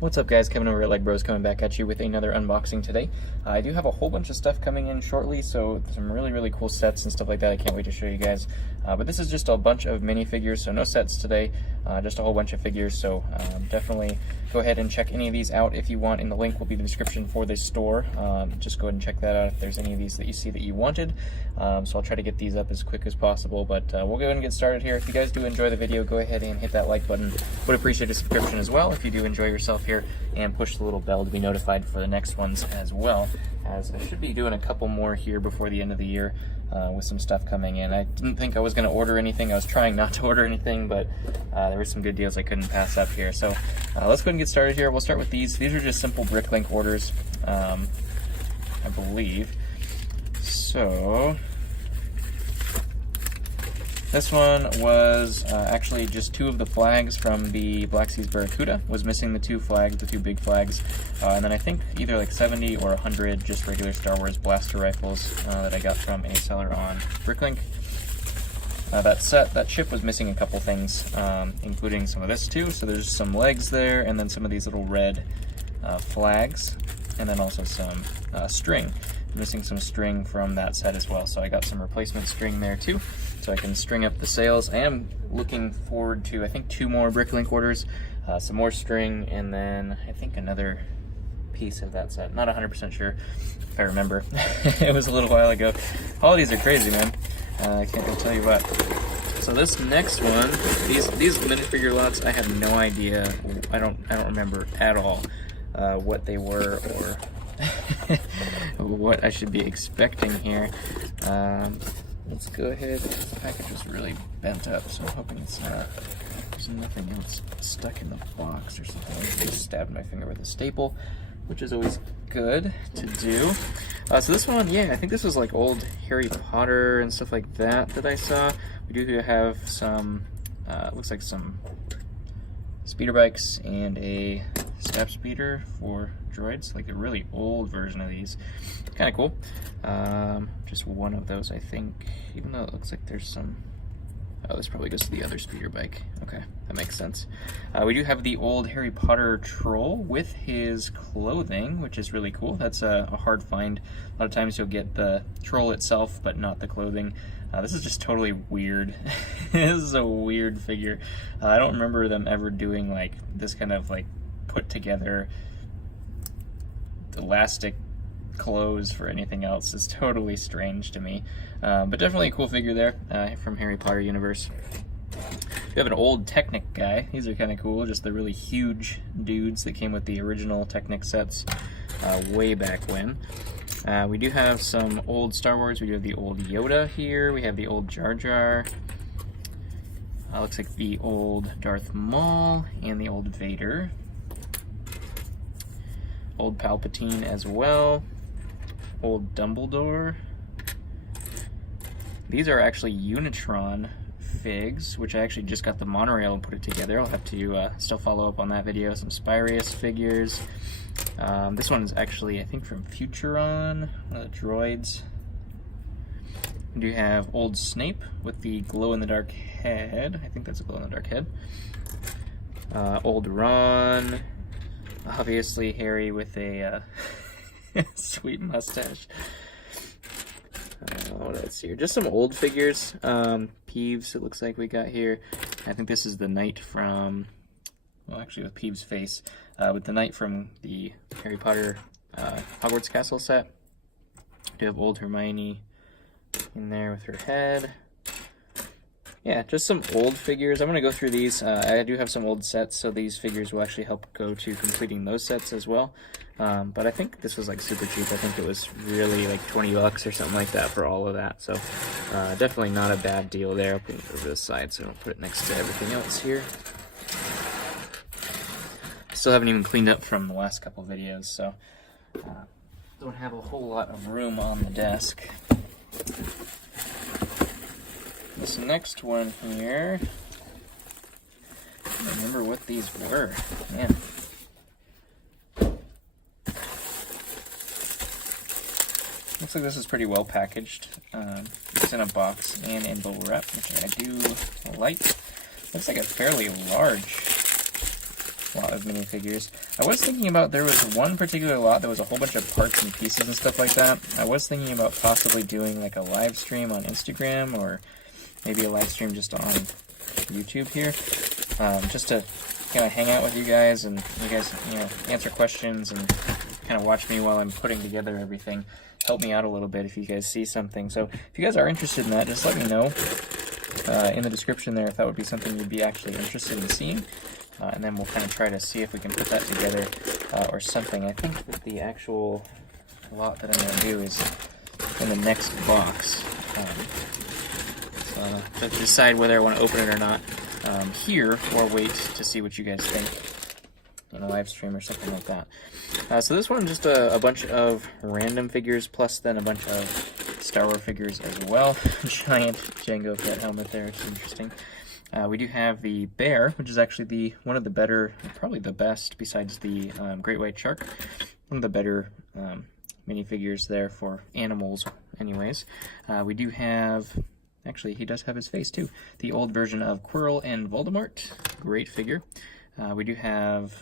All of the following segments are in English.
What's up guys, Kevin over at LEGbrOs coming back at you with another unboxing today. I do have a whole bunch of stuff coming in shortly, so some really cool sets and stuff like that. I can't wait to show you guys. But this is just a bunch of minifigures, so no sets today, just a whole bunch of figures. So definitely go ahead and check any of these out if you want, and the link will be in the description for this store. Just go ahead and check that out if there's any of these that you see that you wanted. So I'll try to get these up as quick as possible, but we'll go ahead and get started here. If you guys do enjoy the video, go ahead and hit that like button. Would appreciate a subscription as well if you do enjoy yourself here, and push the little bell to be notified for the next ones as well, as I should be doing a couple more here before the end of the year with some stuff coming in. I didn't think I was going to order anything. I was trying not to order anything, but there were some good deals I couldn't pass up here. So let's go ahead and get started here. We'll start with these. These are just simple BrickLink orders, I believe. So this one was actually just 2 of the flags from the Black Seas Barracuda. Was missing the 2 flags, the 2 big flags, and then I think either like 70 or 100 just regular Star Wars blaster rifles that I got from a seller on BrickLink. That ship was missing a couple things, including some of this too. So there's some legs there, and then some of these little red flags, and then also some string. Missing some string from that set as well, so I got some replacement string there too, so I can string up the sails. I am looking forward to, I think, 2 more BrickLink orders, some more string, and then I think another piece of that set. Not 100% sure if I remember. It was a little while ago. Holidays are crazy, man. I can't really tell you what. So this next one, these minifigure lots, I have no idea. I don't remember at all what they were or what I should be expecting here. Let's go ahead. The package was really bent up, so I'm hoping it's not. There's nothing else stuck in the box or something. I just stabbed my finger with a staple, which is always good to do. So this one, yeah, I think this was like old Harry Potter and stuff like that I saw. We do have some, looks like some speeder bikes and a step speeder for droids, like a really old version of these. Kind of cool. Just one of those, I think, even though it looks like there's some. Oh, this probably goes to the other speeder bike. Okay, that makes sense. We do have the old Harry Potter troll with his clothing, which is really cool. That's a hard find. A lot of times you'll get the troll itself, but not the clothing. This is just totally weird. This is a weird figure. I don't remember them ever doing like this kind of like put together elastic clothes for anything else. Is totally strange to me, but definitely a cool figure there from Harry Potter universe. We have an old Technic guy. These are kind of cool, just the really huge dudes that came with the original Technic sets way back when. We do have some old Star Wars. We do have the old Yoda here. We have the old Jar Jar. Looks like the old Darth Maul and the old Vader. Old Palpatine as well. Old Dumbledore. These are actually Unitron figs, which I actually just got the monorail and put it together. I'll have to still follow up on that video. Some Spyrius figures. This one is actually, I think, from Futuron, one of the droids. We do have old Snape with the glow-in-the-dark head. I think that's a glow-in-the-dark head. Old Ron. Obviously Harry with a sweet mustache. What else here? Just some old figures. Peeves, it looks like we got here. I think this is the knight from, well, actually with Peeves' face, with the knight from the Harry Potter Hogwarts Castle set. We do have old Hermione in there with her head. Yeah, just some old figures. I'm going to go through these. I do have some old sets, so these figures will actually help go to completing those sets as well. But I think this was like super cheap. I think it was really like 20 bucks or something like that for all of that. So definitely not a bad deal there. I'll put it over to the side so I don't put it next to everything else here. Still haven't even cleaned up from the last couple videos, so don't have a whole lot of room on the desk. This next one here, I don't remember what these were. Man. Looks like this is pretty well packaged. It's in a box and in bubble wrap, which I do like. Looks like a fairly large lot of minifigures. I was thinking about, there was one particular lot that was a whole bunch of parts and pieces and stuff like that. I was thinking about possibly doing like a live stream on Instagram, or maybe a live stream just on YouTube here, just to kind of hang out with you guys, and you guys, you know, answer questions and kind of watch me while I'm putting together everything. Help me out a little bit if you guys see something. So if you guys are interested in that, just let me know in the description there if that would be something you'd be actually interested in seeing. And then we'll kind of try to see if we can put that together or something. I think that the actual lot that I'm going to do is in the next box. So I'll have to decide whether I want to open it or not here, or wait to see what you guys think in a live stream or something like that. So this one, just a bunch of random figures, plus then a bunch of Star Wars figures as well. Giant Jango Fett helmet there, it's interesting. We do have the bear, which is actually one of the better, probably the best, besides the great white shark, one of the better minifigures there for animals anyways. We do have, actually he does have his face too, the old version of Quirrell and Voldemort, great figure. We do have,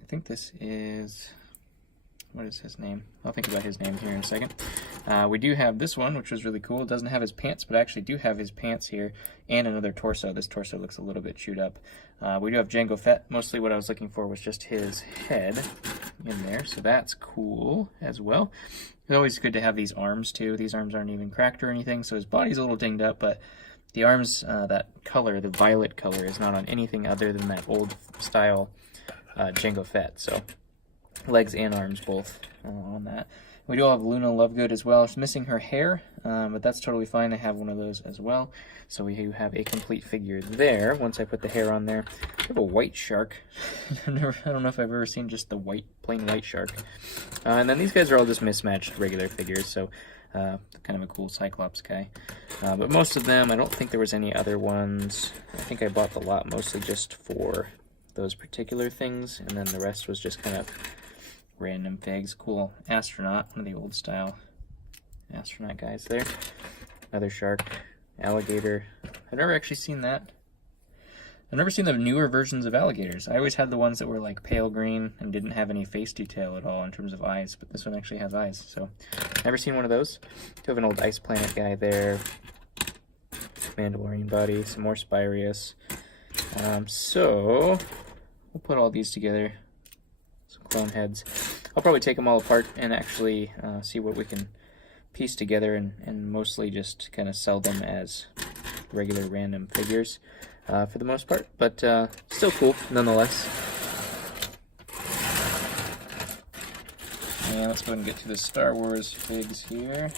I think this is, what is his name? I'll think about his name here in a second. We do have this one, which was really cool. It doesn't have his pants, but I actually do have his pants here, and another torso. This torso looks a little bit chewed up. We do have Jango Fett. Mostly what I was looking for was just his head in there, so that's cool as well. It's always good to have these arms too. These arms aren't even cracked or anything, so his body's a little dinged up, but the arms, that color, the violet color, is not on anything other than that old style Jango Fett. So legs and arms both on that. We do have Luna Lovegood as well. She's missing her hair, but that's totally fine. I have one of those as well. So we have a complete figure there. Once I put the hair on there, we have a white shark. I don't know if I've ever seen just the plain white shark. And then these guys are all just mismatched regular figures, so kind of a cool Cyclops guy. But most of them, I don't think there was any other ones. I think I bought the lot mostly just for those particular things, and then the rest was just kind of random figs. Cool astronaut, one of the old style astronaut guys there. Another shark, alligator. I've never actually seen that. I've never seen the newer versions of alligators. I always had the ones that were like pale green and didn't have any face detail at all in terms of eyes, but this one actually has eyes, so never seen one of those. Do have an old Ice Planet guy there. Mandalorian body, some more Spyrius. So we'll put all these together. Some clone heads. I'll probably take them all apart and actually see what we can piece together, and mostly just kind of sell them as regular random figures for the most part, but still cool nonetheless. And let's go ahead and get to the Star Wars figs here.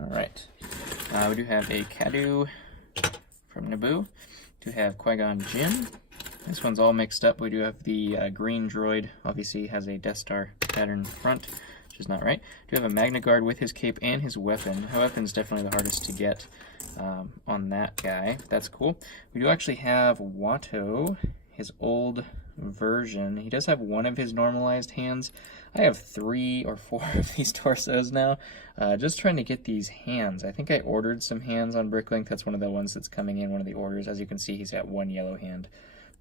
Alright, we do have a Cadu from Naboo. We do have Qui-Gon Jinn. This one's all mixed up. We do have the green droid. Obviously has a Death Star pattern front, which is not right. We do have a Magna Guard with his cape and his weapon. The weapon's definitely the hardest to get on that guy. That's cool. We do actually have Watto, his old version. He does have one of his normalized hands. I have 3 or 4 of these torsos now. Just trying to get these hands. I think I ordered some hands on Bricklink. That's one of the ones that's coming in, one of the orders. As you can see, he's got 1 yellow hand,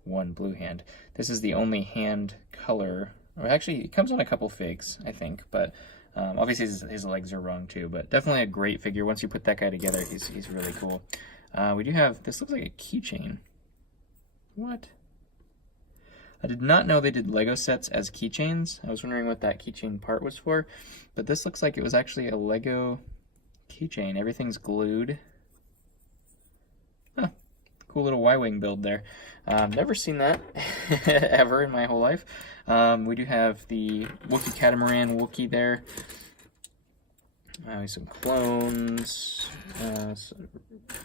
1 blue hand. This is the only hand color, or actually it comes on a couple figs, I think, but obviously his legs are wrong too, but definitely a great figure. Once you put that guy together, he's really cool. We do have, this looks like a keychain. What? I did not know they did Lego sets as keychains. I was wondering what that keychain part was for, but this looks like it was actually a Lego keychain. Everything's glued. Huh. Cool little Y-Wing build there. Never seen that ever in my whole life. We do have the Wookiee Catamaran Wookiee there. Some clones, some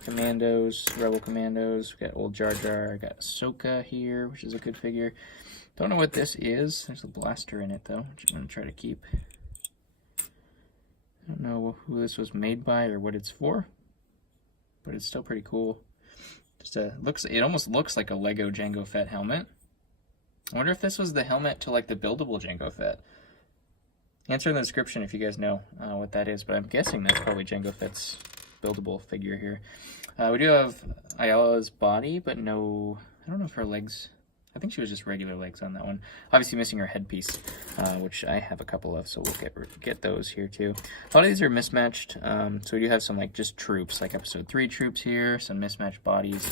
commandos, rebel commandos. We got old Jar Jar. I got Ahsoka here, which is a good figure. Don't know what this is. There's a blaster in it though, which I'm gonna try to keep. I don't know who this was made by or what it's for, but it's still pretty cool. Just it almost looks like a Lego Jango Fett helmet. I wonder if this was the helmet to like the buildable Jango Fett. answer in the description if you guys know what that is, but I'm guessing that's probably Jango Fett's buildable figure here. We do have Ayala's body, but no, I don't know if her legs, I think she was just regular legs on that one. Obviously missing her headpiece, which I have a couple of, so we'll get those here too. A lot of these are mismatched, so we do have some like just troops, like episode 3 troops here, some mismatched bodies,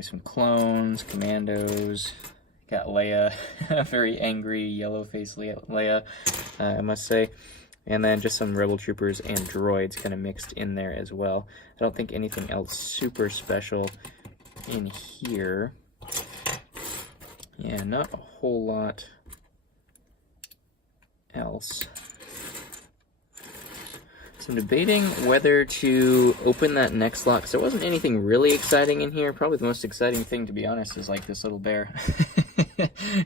some clones, commandos. Got Leia, a very angry yellow-faced Leia, I must say. And then just some rebel troopers and droids kind of mixed in there as well. I don't think anything else super special in here. Yeah, not a whole lot else. So I'm debating whether to open that next lock. So there wasn't anything really exciting in here. Probably the most exciting thing, to be honest, is like this little bear.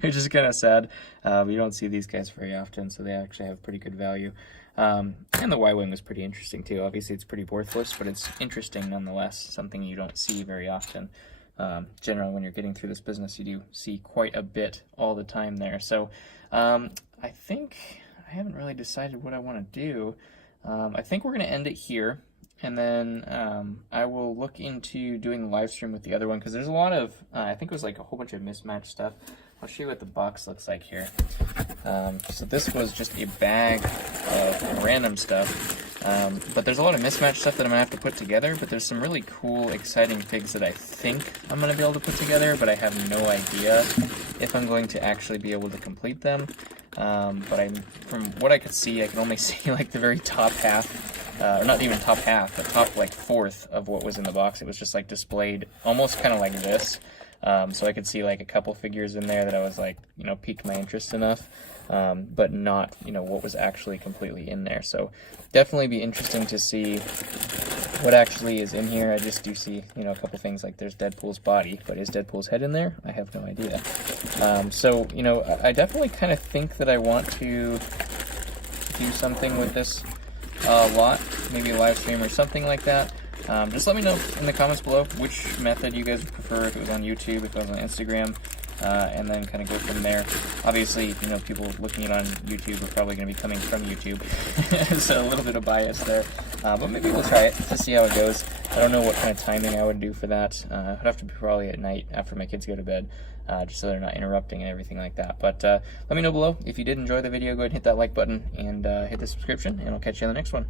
Which is kind of sad. You don't see these guys very often, so they actually have pretty good value. And the Y-Wing was pretty interesting too. Obviously it's pretty worthless, but it's interesting nonetheless. Something you don't see very often. Generally when you're getting through this business, you do see quite a bit all the time there. So I think I haven't really decided what I want to do. I think we're going to end it here, and then I will look into doing the live stream with the other one, because there's a lot of, I think it was like a whole bunch of mismatched stuff. I'll show you what the box looks like here. So this was just a bag of random stuff, but there's a lot of mismatched stuff that I'm going to have to put together, but there's some really cool, exciting figs that I think I'm going to be able to put together, but I have no idea if I'm going to actually be able to complete them. But from what I could see, I can only see like the very top half, or not even top half, the top like fourth of what was in the box. It was just like displayed almost kind of like this. So I could see like a couple figures in there that I was like, you know, piqued my interest enough, but not, you know, what was actually completely in there. So definitely be interesting to see what actually is in here. I just do see, you know, a couple things like there's Deadpool's body, but is Deadpool's head in there? I have no idea. So, you know, I definitely kind of think that I want to do something with this lot, maybe a live stream or something like that. Just let me know in the comments below which method you guys would prefer, if it was on YouTube, if it was on Instagram, and then kind of go from there. Obviously, you know, people looking at it on YouTube are probably going to be coming from YouTube, so a little bit of bias there. But maybe we'll try it to see how it goes. I don't know what kind of timing I would do for that. It'd have to be probably at night after my kids go to bed, just so they're not interrupting and everything like that. But let me know below if you did enjoy the video. Go ahead and hit that like button and hit the subscription, and I'll catch you on the next one.